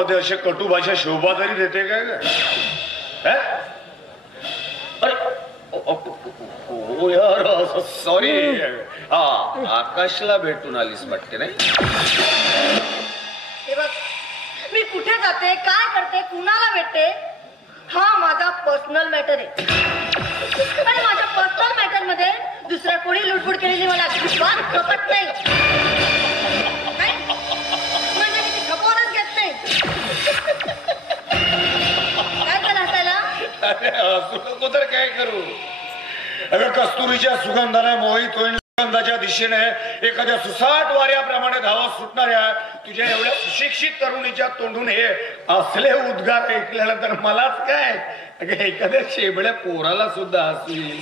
शब्दामध्ये असे कटू भाषा शोभा तरी देते काय का? अरे हो यार, सॉरी. हा, आकाशला भेटून आलीस वाटते नाही? मी कुठे जाते, काय करते, कुणाला भेटते, हा माझा पर्सनल मॅटर आहे. आणि माझ्या पर्सनल मॅटर मध्ये दुसऱ्या कोणी लुडबुड केलेली मला अजिबात खपत नाही. म्हणजे मी ती खपवूनच घेत नाही. काय झालं हसायला? अरे हसू नको तर काय करू. अगं कस्तुरीच्या सुगंधाने मोहित होईल सुगंधाच्या दिशेने एखाद्या सुसाट वाऱ्याप्रमाणे धावत सुटणाऱ्या तुझ्या एवढ्या सुशिक्षित तरुणीच्या तोंडून हे असले उद्गार ऐकल्यानंतर मलाच काय अगं एखाद्या शेबड्या पोराला सुद्धा हसू येईल.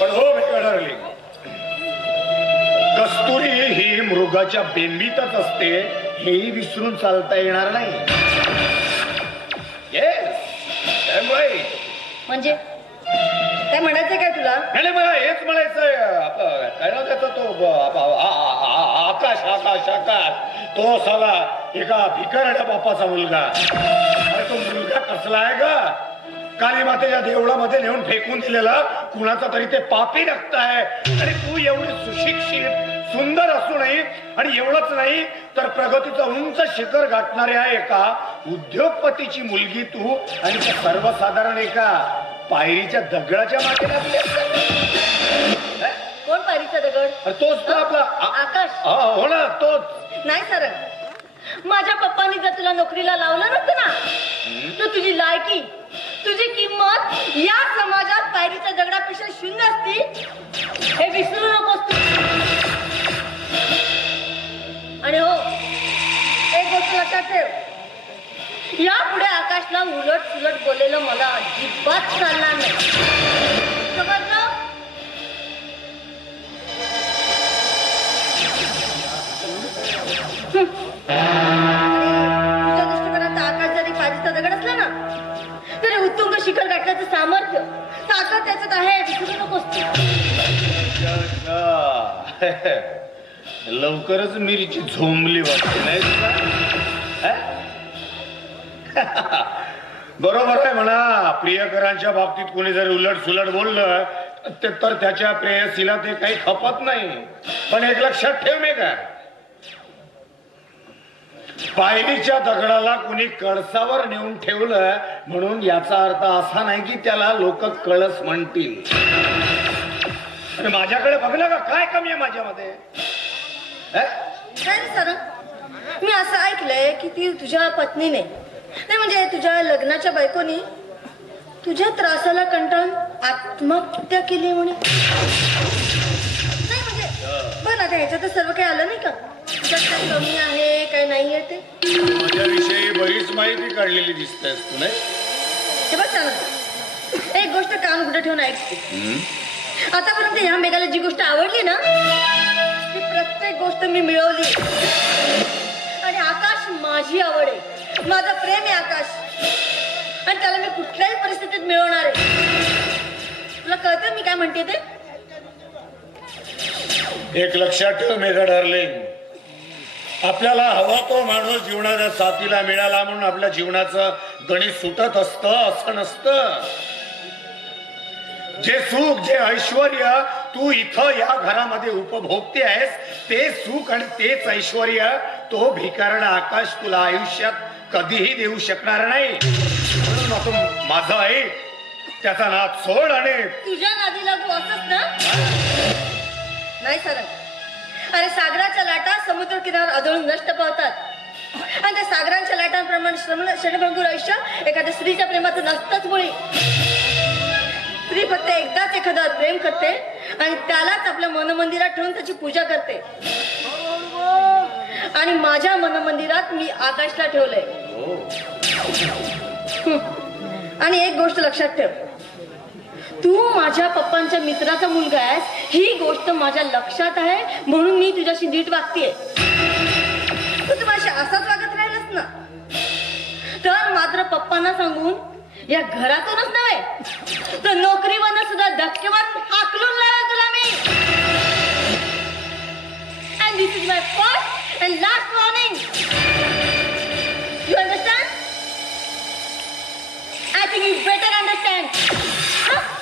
पण हो मी कस्तुरी ही मृगाच्या बेंबीतच असते हेही विसरून चालता येणार नाही. म्हणजे काय म्हणायचं काय तुला? नाही मला हेच म्हणायचंय. काय नाव त्याचा तो आकाश आकाश आकाश तो साला एका भिकारड्या बापाचा मुलगा. अरे तो मुलगा कसला आहे का? काली मातेच्या देवळामध्ये नेऊन फेकून दिलेला कुणाचा तरी ते पापी रक्त आहे. आणि तू एवढी सुशिक्षित सुंदर असूनही आणि एवढंच नाही तर प्रगतीचं उंच शिखर गाठणाऱ्या एका उद्योगपतीची मुलगी तू आणि सर्वसाधारण एका पायरीच्या दगडाच्या मागे लागले. कोण पायरीचा दगड? तोच तर आपला आकाश. हो ना तोच. नाही सर, माझ्या पप्पांनी जर तुला नोकरीला लावलं नसतं ना तर तुझी लायकी तुझी किंमत या समाजात पायरीच्या दगडापेक्षा शून्य असती हे विसरू नकोस तू. आणि हो एक गोष्ट लक्षात ठेव, यापुढे आकाशला उलट सुलट बोललेलं मला अजिबात चालणार नाही. समजलं? तुझ्या दृष्टिकोनात आकाश जरी पायरीचा दगड असला ना तरी उत्तुंग शिखर गाठण्याचं सामर्थ्य ताकद त्याच्यात आहे, विसरू नकोस. लवकरच मिरची झोंबली वाटते नाही तुला? बरोबर आहे म्हणा. प्रियकरांच्या बाबतीत कोणी जरी उलट सुलट बोललं तर त्याच्या प्रेयसीला ते काही खपत नाही. पण एक लक्षात ठेव मी का, पायरीच्या दगडाला कुणी कळसावर नेऊन ठेवलं म्हणून याचा अर्थ असा नाही की त्याला लोक कळस म्हणतील. आणि माझ्याकडे बघलं का काय कमी आहे माझ्यामध्ये? काय सर, मी असं ऐकलंय की ती तुझ्या पत्नीने नाही म्हणजे तुझ्या लग्नाच्या बायकोनी तुझ्या त्रासाला कंटाळून आत्महत्या केली म्हणे. नाही म्हणजे बघ आता ह्याच्यात सर्व काही आलं नाही का? तुझ्यात काही कमी आहे काय नाही आहे ते माझ्याविषयी बरीच माहिती काढलेली दिसतेस तू नाही? हे बघ चालत एक गोष्ट कान कुठे ठेवून ऐकते. आतापर्यंत ह्या मेघाला जी गोष्ट आवडली ना ती प्रत्येक गोष्ट मी मिळवली. आणि आकाश माझी आवड आहे, माझं प्रेम आहे आकाश आणि त्याला मी कुठल्याही परिस्थितीत मिळवणार आहे. तुला कळतं मी काय म्हणते ते? एक लक्षात ठेव मेघा डार्लिंग, आपल्याला हवा तो माणूस जीवनाच्या साथीला मिळाला म्हणून आपल्या जीवनाचं गणित सुटत असतं असं नसतं. जे सुख जे ऐश्वर्य तू इथं या घरामध्ये उपभोगते आहेस ते सुख आणि तेच ऐश्वर्य तो भिकारडा आकाश तुला आयुष्यात कधीही देऊ शकणार नाही. म्हणून माझं आहे त्याचा नाद सोड आणि तुझ्या नादी लागू असत ना? नाही सर, अरे सागराच्या लाटा समुद्र किनार आदळून नष्ट पावतात आणि त्या सागरांच्या लाटांप्रमाणे क्षणभंगूर आयुष्य एखाद्या स्त्रीच्या प्रेमाचं नसतंच मुळी. स्त्री फक्त एकदाच एखाद्यावर प्रेम करते आणि त्यालाच आपल्या मनमंदिरात ठेवून त्याची पूजा करते. आणि माझ्या मनमंदिरात मी आकाशला ठेवलंय. आणि एक गोष्ट लक्षात ठेव, तू माझ्या पप्पांच्या मित्राचा मुलगा आहेस ही गोष्ट माझ्या लक्षात आहे म्हणून मी तुझ्याशी नीट वागतेय. तू माझ्याशी असाच वागत राहिलास ना तर मात्र पप्पांना सांगून या घरातूनच नव्हे तर नोकरीवरनं सुद्धा धक्के मारून हाकलून लावेल तुला मी. and this is my first and last warning. You understand? I think you better understand. Huh?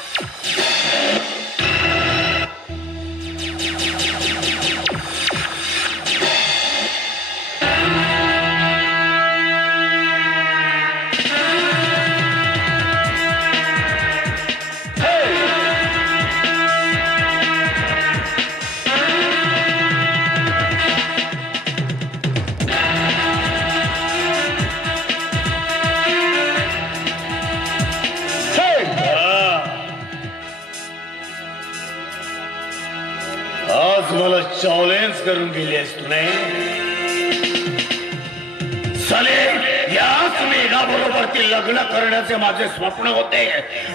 आज मला चॅलेंज करून गेलीस तू नाही साले याच मेघा बरोबर ते लग्न करण्याचे माझे स्वप्न होते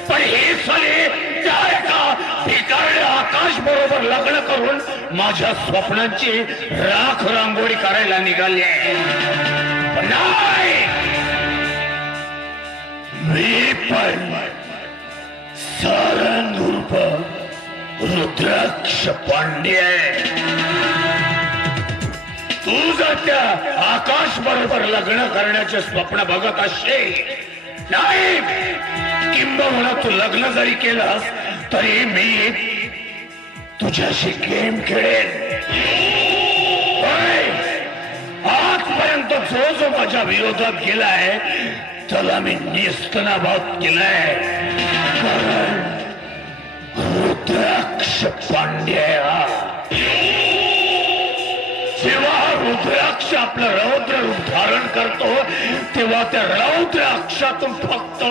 पण हे साले त्या एका भिकारड्या आकाश बरोबर लग्न करून माझ्या स्वप्नांची राख रांगोळी करायला निघाली पण नाही मी पण सारंग उर्फ रुद्राक्ष पांडे तू जर त्या आकाश बरोबर लग्न करण्याचे स्वप्न बघत असशील नाही किंबहुना तू लग्न जरी केलंस तरी मी तुझ्याशी गेम खेळेन आजपर्यंत जो जो माझ्या विरोधात गेलाय त्याला मी निस्तनाभात केलाय कारण रुद्राक्ष पांड्या जेव्हा रुद्राक्ष आपलं रौद्र रूप धारण करतो तेव्हा त्या रौद्राक्षातून फक्त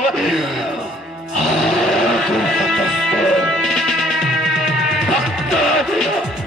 फक्त